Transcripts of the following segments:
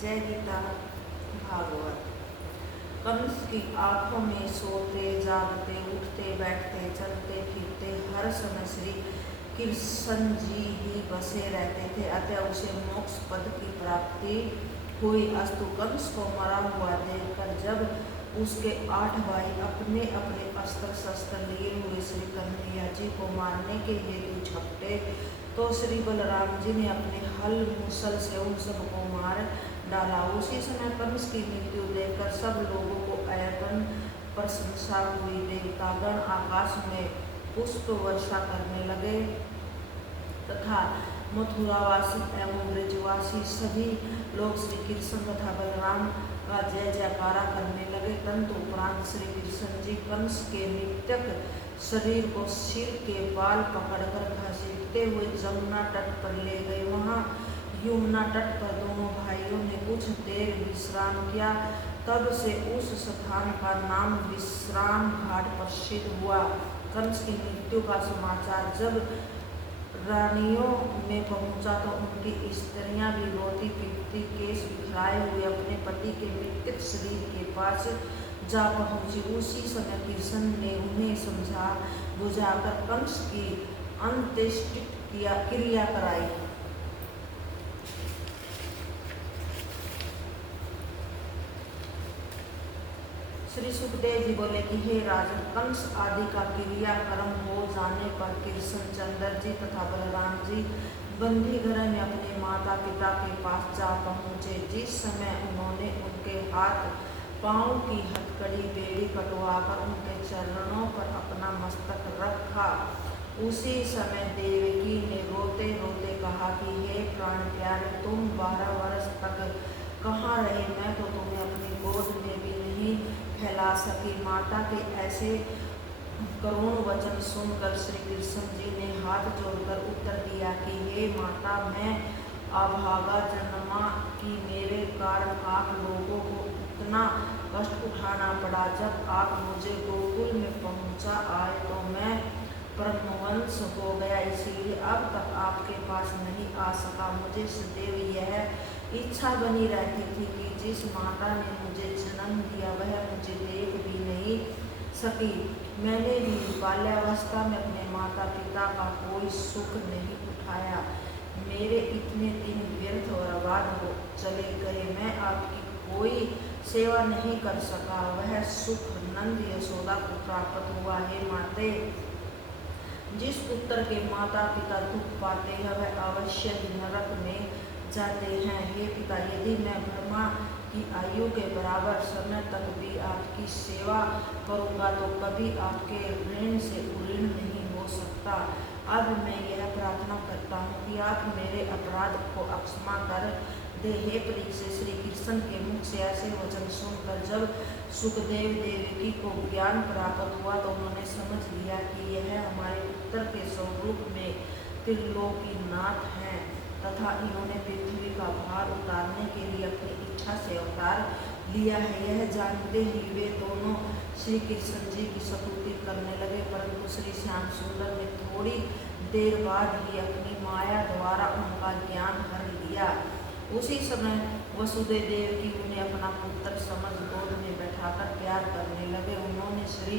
जय गीता भागवत। कंस की आंखों में सोते जागते उठते बैठते चलते फिरते हर समय श्री कृष्ण जी ही बसे रहते थे। अतः उसे मोक्ष पद की प्राप्ति हुई। अस्तु कंस को मरा हुआ देखकर जब उसके 8 भाई अपने अपने अस्त्र शस्त्र लिए हुए श्री कन्हैया जी को मारने के हेतु झपटे तो श्री बलराम जी ने अपने हल मुसल से उन सबको मार डाला। उसी समय कंस की मृत्यु देखकर सब लोगों को अयपन प्रशंसा हुई। देवतागण आकाश में पुष्प वर्षा करने लगे तथा मथुरावासी एवं ब्रजवासी सभी लोग श्री कृष्ण तथा बलराम का जय जयकारा करने लगे। तंतु उपरांत श्री कृष्ण जी कंस के मृतक शरीर को सिर के बाल पकड़कर घसीटते हुए जमुना तट पर ले गए। वहाँ यमुना तट पर दोनों भाइयों ने कुछ देर विश्राम किया। तब से उस स्थान का नाम विश्राम घाट प्रसिद्ध हुआ। कंस की मृत्यु का समाचार जब रानियों में पहुंचा तो उनकी स्त्रियां भी रोती पीटती केश बिखराए हुए अपने पति के मृतक शरीर के पास जा पहुंची। उसी समय कृष्ण ने उन्हें समझा बुझाकर कंस की अंत्येष्टि क्रिया कराई। श्री सुखदेव जी बोले कि हे राजन, कंस आदि का क्रियाक्रम हो जाने पर कृष्णचंद्र जी तथा बलराम जी बंदी घर में अपने माता पिता के पास जा पहुँचे। जिस समय उन्होंने उनके हाथ पाँव की हथकड़ी बेड़ी कटवाकर उनके चरणों पर अपना मस्तक रखा, उसी समय देवकी ने रोते रोते कहा कि हे प्राण प्यारे, तुम 12 वर्ष तक कहाँ रहे? मैं तो तुम्हें अपनी गोद में भी नहीं फैला सकी। माता के ऐसे करुण वचन सुनकर श्री कृष्ण जी ने हाथ जोड़कर उत्तर दिया कि हे माता, मैं अभागा जन्मा कि मेरे कारण आप लोगों को इतना कष्ट उठाना पड़ा। जब आप मुझे गोकुल में पहुंचा आए तो मैं ब्रह्मवंश हो गया, इसीलिए अब तक आपके पास नहीं आ सका। मुझे सदैव यह इच्छा बनी रहती थी कि जिस माता ने मुझे जन्म दिया वह मुझे देख भी नहीं सकी। मैंने भी बाल्यावस्था में अपने माता पिता का कोई सुख नहीं उठाया। मेरे इतने दिन व्यर्थ और बर्बाद हो चले गए। मैं आपकी कोई सेवा नहीं कर सका। वह सुख नंद यशोदा को प्राप्त हुआ। हे माते, जिस पुत्र के माता पिता दुख पाते हैं वह अवश्य ही नरक में जाते हैं। हे पिता, यदि मैं ब्रह्मा की आयु के बराबर समय तक भी आपकी सेवा करूंगा तो कभी आपके ऋण से उऋण नहीं हो सकता। अब मैं यह प्रार्थना करता हूँ कि आप मेरे अपराध को क्षमा कर दे। हे परीक्षित, श्री कृष्ण के मुख से ऐसे वचन सुनकर जब सुखदेव देवकी को ज्ञान प्राप्त हुआ तो उन्होंने समझ लिया कि यह हमारे पुत्र के स्वरूप में त्रिलोकीनाथ हैं तथा इन्होंने पृथ्वी का भार उतारने के लिए अपनी इच्छा से अवतार लिया है। यह जानते ही वे दोनों श्री कृष्ण जी की स्तुति करने लगे, परंतु श्री श्याम सुंदर ने थोड़ी देर बाद ही अपनी माया द्वारा उनका ज्ञान हर लिया। उसी समय वसुदेव देवकी उन्हें अपना पुत्र समझ गोद में बैठाकर प्यार करने लगे। उन्होंने श्री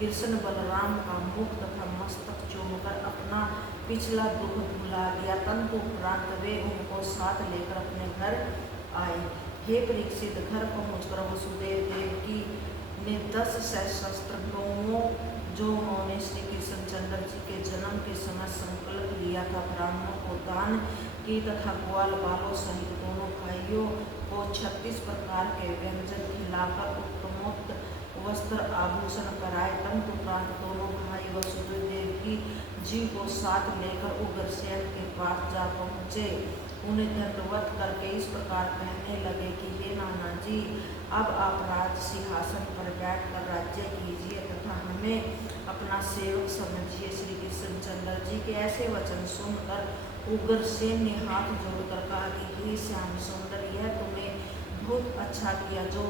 कृष्ण बलराम का मुख तथा मस्तक चूमकर अपना पिछला दुख भुला दिया। तंतु उपरांत वे उनको साथ लेकर अपने घर आए। हे परीक्षित, घर पहुंचकर वसुदेव देवकी ने 10 सहस्त्र गौओं जो उन्होंने श्री कृष्णचंद्र जी के जन्म के समय संकल्प लिया था ब्राह्मणों को दान की तथा ग्वाल बालों सहित दोनों भाइयों को 36 प्रकार के व्यंजन खिलाकर उत्तमोत्त वस्त्र आभूषण कराए। तंतु उपरांत दोनों भाई वसुदेव देवकी जी को साथ लेकर उग्रसेन के पास जा पहुँचे। उन्हें दंडवत करके इस प्रकार कहने लगे कि हे नाना जी, अब आप राज सिंहासन पर बैठकर राज्य कीजिए तथा हमें अपना सेवक समझिए। श्री कृष्णचंद्र जी के ऐसे वचन सुनकर उग्रसेन ने हाथ जोड़कर कहा कि हे श्याम सुंदर, यह तुमने बहुत अच्छा किया जो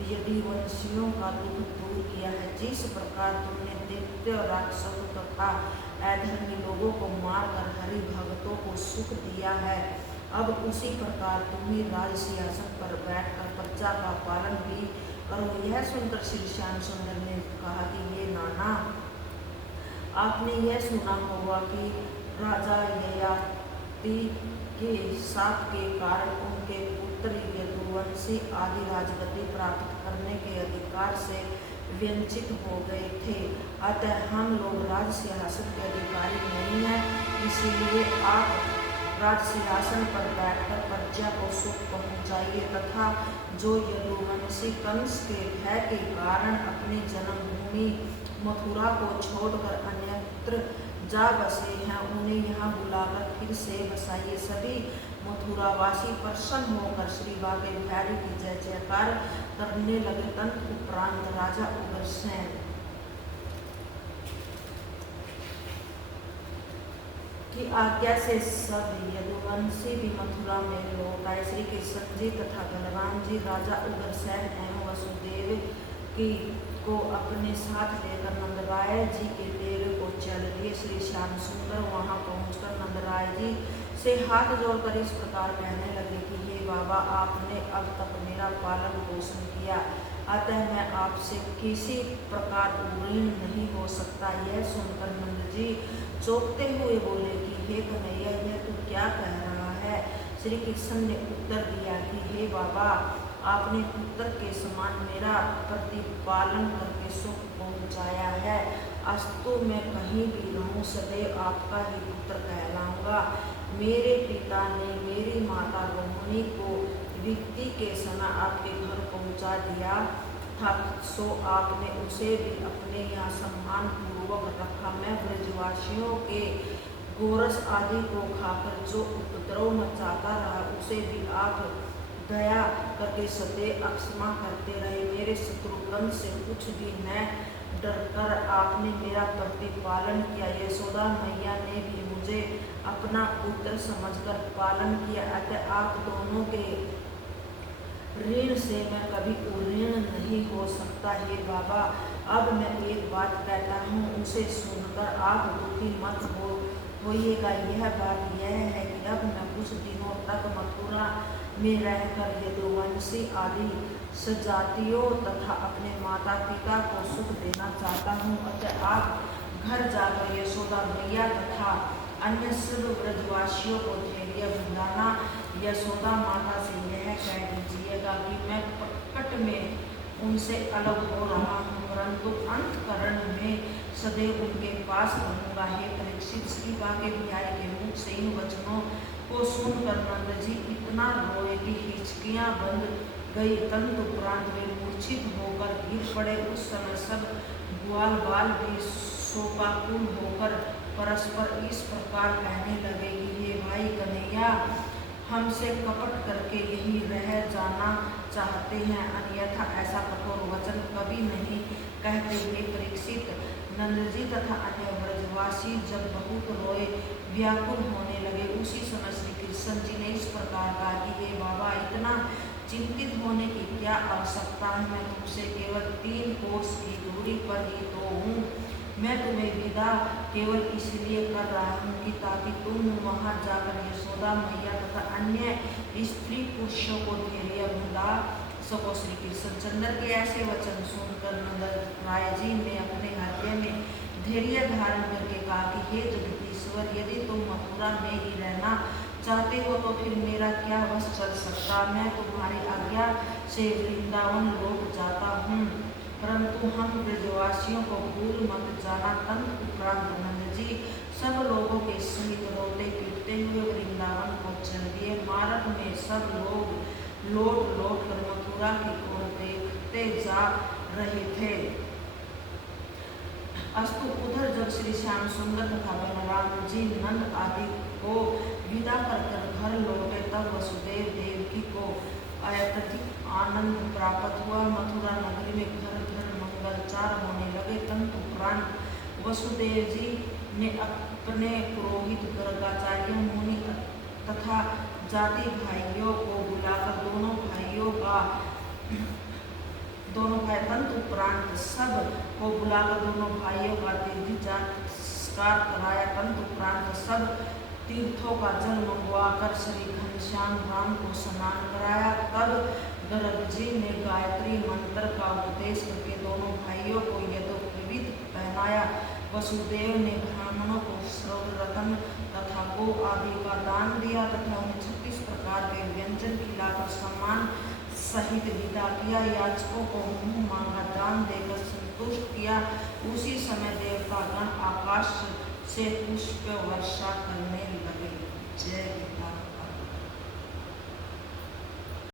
यदुवंशियों का दुख दूर किया है। जिस प्रकार तुमने दैत्य राक्षसों तथा अधर्मी लोगों को मारकर हरि भक्तों को सुख दिया है, अब उसी प्रकार तुम ही राज सिंहासन पर बैठकर प्रजा का पालन भी करो। यह सुनकर श्री श्याम सुंदर ने कहा कि ये नाना, आपने यह सुना होगा कि राजा ययाति के शाप के कारण उनके पुत्र यदुवंशी आदि राजगद्दी प्राप्त करने के अधिकार से वंचित हो गए थे। अतः हम लोग राज सिंहासन के अधिकारी नहीं हैं, इसीलिए आप राज सिंहासन पर बैठकर प्रजा को सुख पहुँचाइए तथा जो यदुवंशी कंस के भय के कारण अपनी जन्मभूमि मथुरा को छोड़कर अन्यत्र जा बसे हैं, उन्हें यहाँ बुलाकर फिर से बसाइए। सभी मथुरावासी प्रसन्न होकर श्री बांके बिहारी की जय जयकार करने लगे। तदुपरांत राजा उग्रसेन की आज्ञा से सब यदुवंशी भी मथुरा में लौट आए। श्री कृष्ण जी तथा बलराम जी राजा उग्रसेन एवं वसुदेव की को अपने साथ लेकर नंदराय जी के डेरे को चल दिए। श्री श्याम सुंदर वहां पहुंचकर नंदराय जी से हाथ जोड़कर इस प्रकार कहने लगे कि हे बाबा, आपने अब तक मेरा पालन पोषण किया, अतः मैं आपसे किसी प्रकार ऋणी नहीं हो सकता। यह सुनकर नंद जी चौंकते हुए बोले कि हे कन्हैया, यह तू क्या कह रहा है? श्री कृष्ण ने उत्तर दिया कि हे बाबा, आपने पुत्र के समान मेरा प्रतिपालन करके सुख पहुँचाया है। अस्तु मैं कहीं भी रहूं सदैव आपका ही पुत्र कहलाऊंगा। मेरे पिता ने मेरी माता रोहिणी को विपत्ति के समय आपके घर पहुंचा दिया था, सो आपने उसे भी अपने यहाँ सम्मान पूर्वक रखा। मैं ब्रजवासियों के गोरस आदि को खाकर जो उपद्रव मचाता रहा, उसे भी आप दया करके सदैव अक्षमा करते रहे। मेरे शत्रुघ्न से कुछ भी न डरकर आपने मेरा प्रतिपालन किया। यशोदा मैया ने भी मुझे अपना पुत्र समझकर पालन किया, अतः आप दोनों के ऋण से मैं कभी ऋण नहीं हो सकता। हे बाबा, अब मैं एक बात कहता हूँ, उसे सुनकर आप दुखी मत होइएगा। यह बात यह है कि अब मैं कुछ दिनों तक मथुरा में रहकर यदुवंशी आदि सजातियों तथा अपने माता पिता को सुख देना चाहता हूँ, अतः आप घर जाकर यशोदा मैया तथा अन्य सब ब्रजवासियों को धैर्य दिलाना। यशोदा माता से यह कह दीजिएगा कि मैं प्रकट में उनसे अलग हो रहा हूँ, परंतु अंतकरण में सदैव उनके पास रहूंगा। हे परीक्षित, श्री बांके बिहारी के मुख से इन वचनों को सुनकर नंद जी इतना रोए कि हिचकियां बंद गई। तदुपरांत वे मूर्छित होकर गिर पड़े। उस समय सब ग्वाल बाल भी शोकाकुल होकर परस्पर इस प्रकार कहने लगे कि हे भाई कन्हैया, हमसे कपट करके यही रह जाना चाहते हैं, अन्यथा ऐसा कठोर वचन कभी नहीं कहते। हुए परीक्षित, नंद जी तथा अन्य ब्रजवासी जब बहुत रोए व्याकुल होने लगे, उसी समय श्री कृष्ण जी ने इस प्रकार कहा कि हे बाबा, इतना चिंतित होने की क्या आवश्यकता है? मैं तुमसे केवल 3 कोस की दूरी पर ही तो हूँ। मैं तुम्हें विदा केवल इसलिए कर रहा हूँ कि ताकि तुम वहाँ जाकर यशोदा मैया तथा अन्य स्त्री पुरुषों को धैर्य दिला सको। श्री कृष्णचंद्र के ऐसे वचन सुनकर नंदराय जी ने अपने हृदय में धैर्य धारण करके कहा कि हे जगदीश्वर, यदि तुम मथुरा में ही रहना चाहते हो तो फिर मेरा क्या वश चल सकता? मैं तुम्हारी आज्ञा से वृंदावन लौट जाता हूँ, परंतु हम ब्रजवासियों को भूल मत जाना। तदुपरांत नंद जी सब लोगों के सहित रोते पीटते हुए वृंदावन को चल दिए। मार्ग में सब लोग लौट लौट कर मथुरा की ओर देखते जा रहे थे। अस्तु उधर जब श्री श्याम सुंदर तथा बलराम जी नंद आदि को विदा कर घर लौटे, तब वसुदेव देवकी को अत्यधिक आनंद प्राप्त हुआ। मथुरा नगरी में घर घर मंगलचार होने लगे। तदुपरांत वसुदेव जी ने अपने पुरोहित गर्गाचार्य मुनि तथा जाति भाइयों को बुलाकर दोनों भाई तदुपरांत सब को बुलाकर दोनों भाइयों का तीर्थयात्रा कराया। तदुपरांत सब तीर्थों का जल मंगवाकर श्री घनश्याम राम को स्नान कराया। तब गर्ग जी ने गायत्री मंत्र का उपदेश करके दोनों भाइयों को यज्ञोपवीत पहनाया। वसुदेव ने ब्राह्मणों को सर्वरत्न तथा गो आदि का दान दिया तथा उन्हें 36 प्रकार के व्यंजन खिलाकर सम्मान सहित विदा किया। याचकों को मुंह मांगा दान देकर संतुष्ट किया। उसी समय देवतागण आकाश से पुष्प वर्षा करने लगे। जय पिता।